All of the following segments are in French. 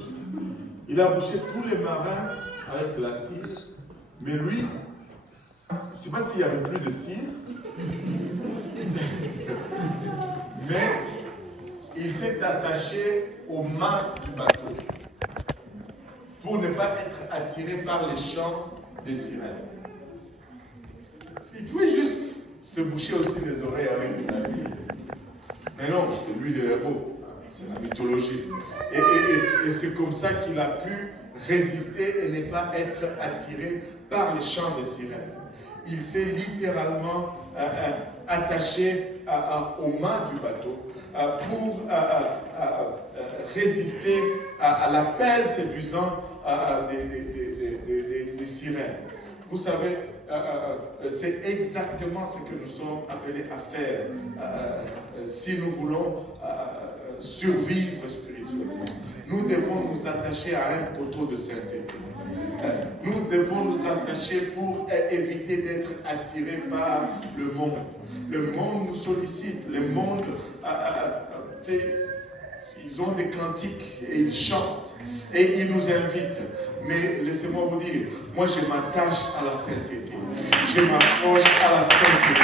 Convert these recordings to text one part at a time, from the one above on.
mythologie. Il a bouché tous les marins avec la cire, mais lui, je ne sais pas s'il n'y avait plus de cire, mais il s'est attaché au mât du bateau pour ne pas être attiré par les chants des sirènes. Il pouvait juste se boucher aussi les oreilles avec de la cire. Mais non, c'est lui le héros. C'est la mythologie. Et c'est comme ça qu'il a pu résister et ne pas être attiré par les chants des sirènes. Il s'est littéralement attaché au mât du bateau pour résister à l'appel séduisant des sirènes. Vous savez, c'est exactement ce que nous sommes appelés à faire si nous voulons survivre spirituellement. Nous devons nous attacher à un poteau de sainteté. Nous devons nous attacher pour éviter d'être attirés par le monde. Le monde nous sollicite. Le monde, ils ont des cantiques et ils chantent et ils nous invitent. Mais laissez-moi vous dire, moi je m'attache à la sainteté. Je m'approche à la sainteté.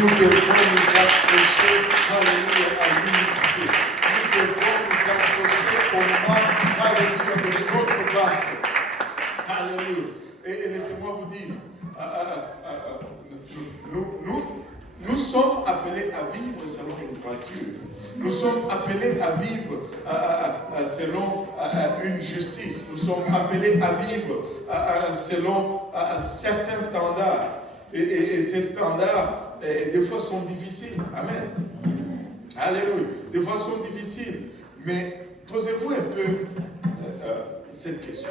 Nous devons nous approcher, alléluia, à l'unicité. Nous devons nous approcher au moins, alléluia, de notre barque. Alléluia. Et laissez-moi vous dire, nous sommes appelés à vivre selon une voiture. Nous sommes appelés à vivre selon une justice. Nous sommes appelés à vivre selon certains standards. Et ces standards, des fois, sont difficiles. Amen. Alléluia. Des fois, sont difficiles. Mais posez-vous un peu cette question.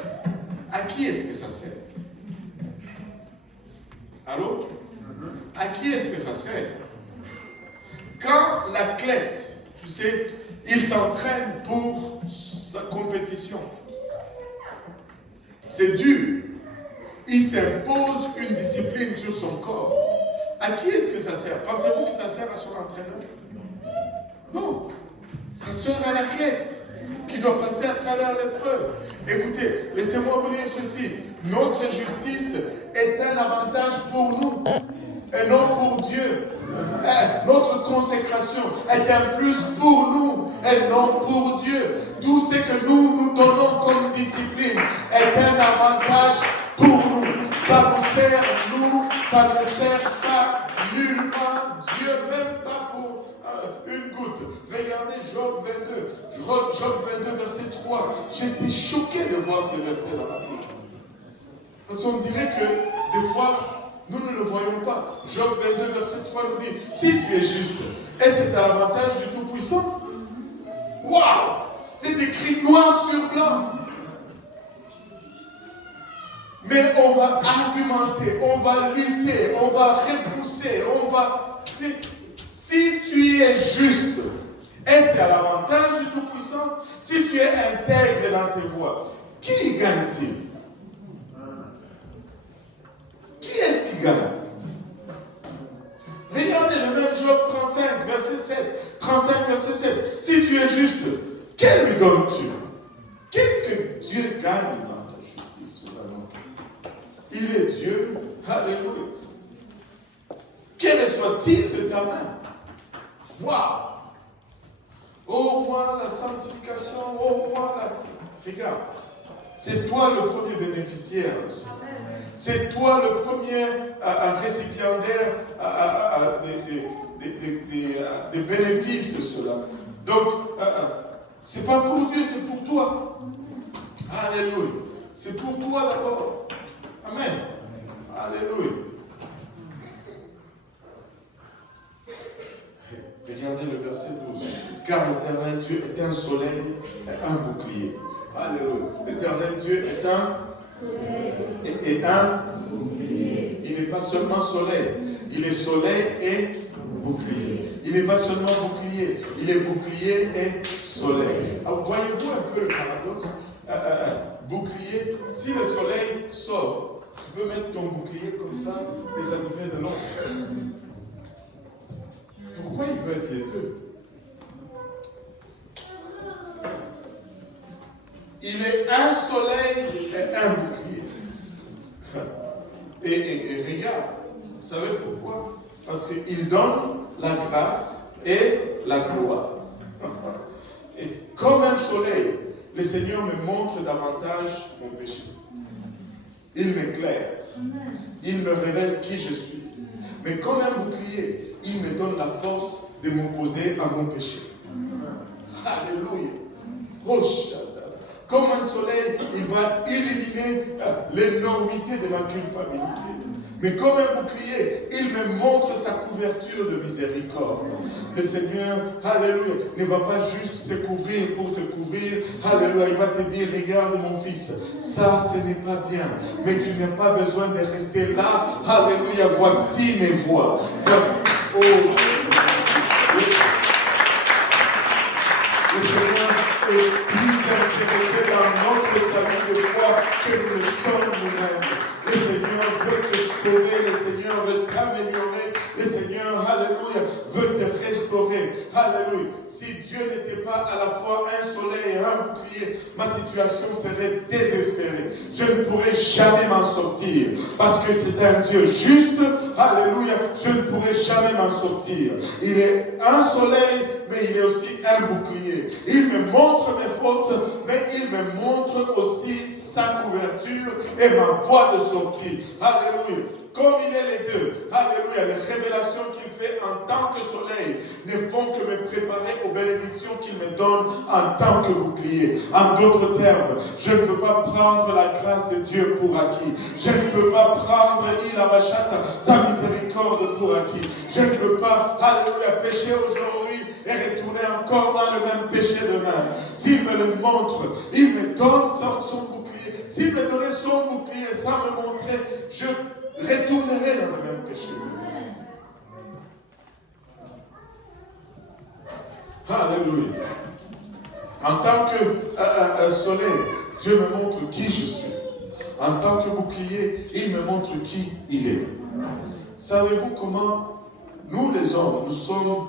À qui est-ce que ça sert? Allô? À qui est-ce que ça sert? Quand l'athlète, tu sais, il s'entraîne pour sa compétition, c'est dur. Il s'impose une discipline sur son corps. À qui est-ce que ça sert? Pensez-vous que ça sert à son entraîneur? Non. Ça sert à l'athlète qui doit passer à travers l'épreuve. Écoutez, laissez-moi vous dire ceci. Notre justice est un avantage pour nous et non pour Dieu. Notre consécration est un plus pour nous et non pour Dieu. Tout ce que nous donnons comme discipline est un avantage pour nous. Ça nous sert, nous, ça ne sert pas nullement Dieu, même pas pour une goutte. Regardez Job 22. Job 22, verset 3. J'étais choqué de voir ce verset dans la Bible. Parce qu'on dirait que des fois, nous ne le voyons pas. Job 22, verset 3 nous dit, si tu es juste, et c'est à l'avantage du Tout-Puissant. Waouh! C'est écrit noir sur blanc. Mais on va argumenter, on va lutter, on va repousser, on va... Si tu es juste, est-ce à l'avantage du Tout-Puissant? Si tu es intègre dans tes voies, qui gagne-t-il? Qui est-ce qui gagne? Regardez le même Job 35, verset 7. 35, verset 7. Si tu es juste, quel lui donnes-tu? Qu'est-ce que Dieu gagne dans ta justice? Il est Dieu. Alléluia. Quel soit-il de ta main? Waouh! Au moins la sanctification, au moins la... Regarde, c'est toi le premier bénéficiaire. C'est toi le premier récipiendaire des bénéfices de cela. Donc, c'est pas pour Dieu, c'est pour toi. Alléluia. C'est pour toi d'abord. Amen. Alléluia. Regardez le verset 12. Car l'Éternel Dieu est un soleil et un bouclier. Alléluia. L'Éternel Dieu est un bouclier. Il n'est pas seulement soleil. Il est soleil et bouclier. Il n'est pas seulement bouclier. Il est bouclier et soleil. Alors, voyez-vous un peu le paradoxe? Bouclier, si le soleil sort, tu peux mettre ton bouclier comme ça et ça te fait de l'ombre. Pourquoi il veut être les deux? Il est un soleil et un bouclier. Et regarde, vous savez pourquoi? Parce qu'il donne la grâce et la gloire. Et comme un soleil, le Seigneur me montre davantage mon péché. Il m'éclaire. Il me révèle qui je suis. Mais comme un bouclier, il me donne la force de m'opposer à mon péché. Alléluia. Oh, comme un soleil, il va illuminer l'énormité de ma culpabilité. Mais comme un bouclier, il me montre sa couverture de miséricorde. Le Seigneur, alléluia, ne va pas juste te couvrir pour te couvrir. Alléluia, il va te dire, regarde mon fils, ça ce n'est pas bien. Mais tu n'as pas besoin de rester là. Alléluia, voici mes voies. Oh, le Seigneur est plus intéressé dans notre salut de foi que nous le sommes nous-mêmes. Le Seigneur veut te sauver, le Seigneur veut t'améliorer, le Seigneur, alléluia, veut te restaurer. Alléluia. Si Dieu n'était pas à la fois un soleil et un bouclier, ma situation serait désespérée. Je ne pourrais jamais m'en sortir. Parce que c'est un Dieu juste, alléluia, je ne pourrais jamais m'en sortir. Il est un soleil, mais il est aussi un bouclier. Il me montre mes fautes, mais il me montre aussi sa couverture et ma voie de sortie. Alléluia. Comme il est les deux, alléluia, les révélations qu'il fait en tant que soleil ne font que me préparer aux bénédictions qu'il me donne en tant que bouclier. En d'autres termes, je ne peux pas prendre la grâce de Dieu pour acquis. Je ne peux pas prendre sa miséricorde pour acquis. Je ne peux pas, alléluia, pécher aujourd'hui et retourner encore dans le même péché demain. S'il me le montre, il me donne son bouclier. S'il me donnait son bouclier sans me montrer, je retournerai dans le même péché. Alléluia. En tant que soleil, Dieu me montre qui je suis. En tant que bouclier, il me montre qui il est. Savez-vous comment nous les hommes, nous sommes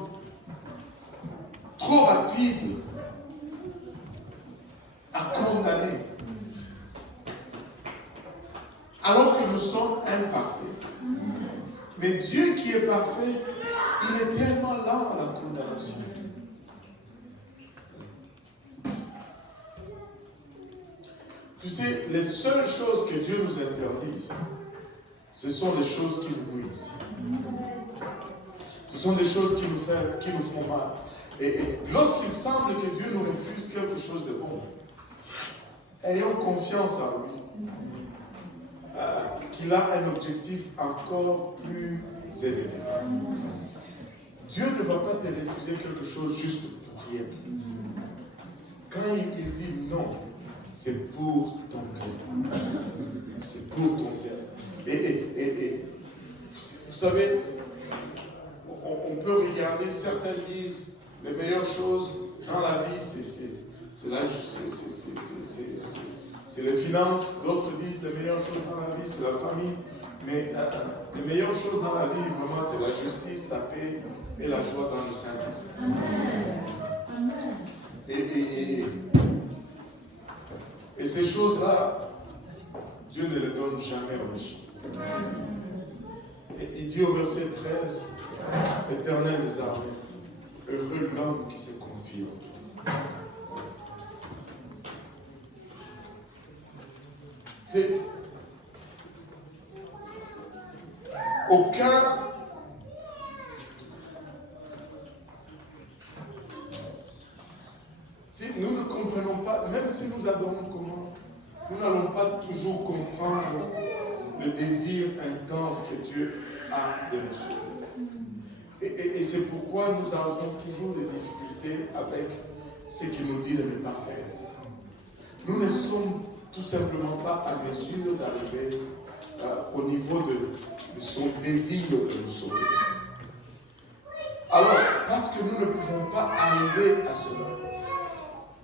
trop rapides à condamner, alors que nous sommes imparfaits. Mais Dieu qui est parfait, il est tellement lent à la condamnation. Tu sais, les seules choses que Dieu nous interdit, ce sont les choses qui nous nuisent. Ce sont des choses qui nous font mal. Et lorsqu'il semble que Dieu nous refuse quelque chose de bon, ayons confiance en lui. Qu'il a un objectif encore plus élevé. Dieu ne va pas te refuser quelque chose juste pour rien. Quand il dit non, c'est pour ton bien. C'est pour ton bien. Et vous savez, on peut regarder, certains disent, les meilleures choses dans la vie, c'est les finances, d'autres disent les meilleures choses dans la vie, c'est la famille. Mais les meilleures choses dans la vie, vraiment, c'est la justice, la paix et la joie dans le Saint-Esprit. Et ces choses-là, Dieu ne les donne jamais aux méchants. Et il dit au verset 13, Éternel des armées, heureux l'homme qui se confie en toi. C'est aucun nous ne comprenons pas, même si nous adorons comment, nous n'allons pas toujours comprendre le désir intense que Dieu a de nous sauver. Et c'est pourquoi nous avons toujours des difficultés avec ce qu'il nous dit de ne pas faire. Nous ne sommes tout simplement pas à mesure d'arriver au niveau de son désir de nous sauver. Alors, parce que nous ne pouvons pas arriver à cela,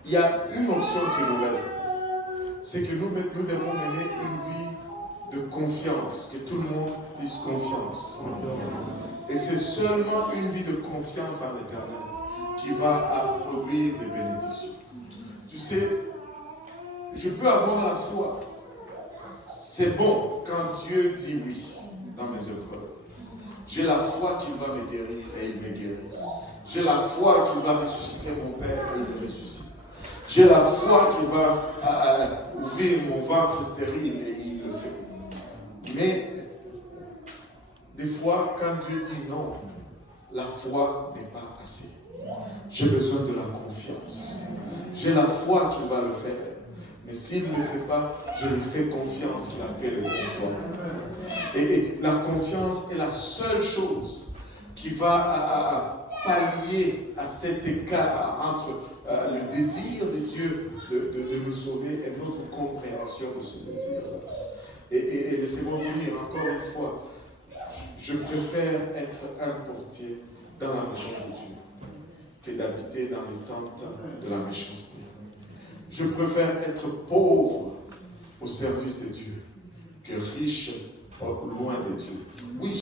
il y a une option qui nous reste. C'est que nous devons mener une vie de confiance, que tout le monde dise confiance. Et c'est seulement une vie de confiance en l'Éternel qui va produire des bénédictions. Tu sais, je peux avoir la foi. C'est bon quand Dieu dit oui dans mes épreuves. J'ai la foi qu'il va me guérir et il me guérit. J'ai la foi qu'il va ressusciter mon Père et il me ressuscite. J'ai la foi qu'il va ouvrir mon ventre stérile et il le fait. Mais des fois, quand Dieu dit non, la foi n'est pas assez. J'ai besoin de la confiance. J'ai la foi qu'il va le faire. Mais s'il ne le fait pas, je lui fais confiance qu'il a fait le bon choix. Et la confiance est la seule chose qui va pallier à cet écart entre le désir de Dieu de nous sauver et notre compréhension de ce désir. Et laissez-moi vous dire encore une fois, je préfère être un portier dans la maison de Dieu que d'habiter dans les tentes de la méchanceté. Je préfère être pauvre au service de Dieu que riche loin de Dieu. Oui,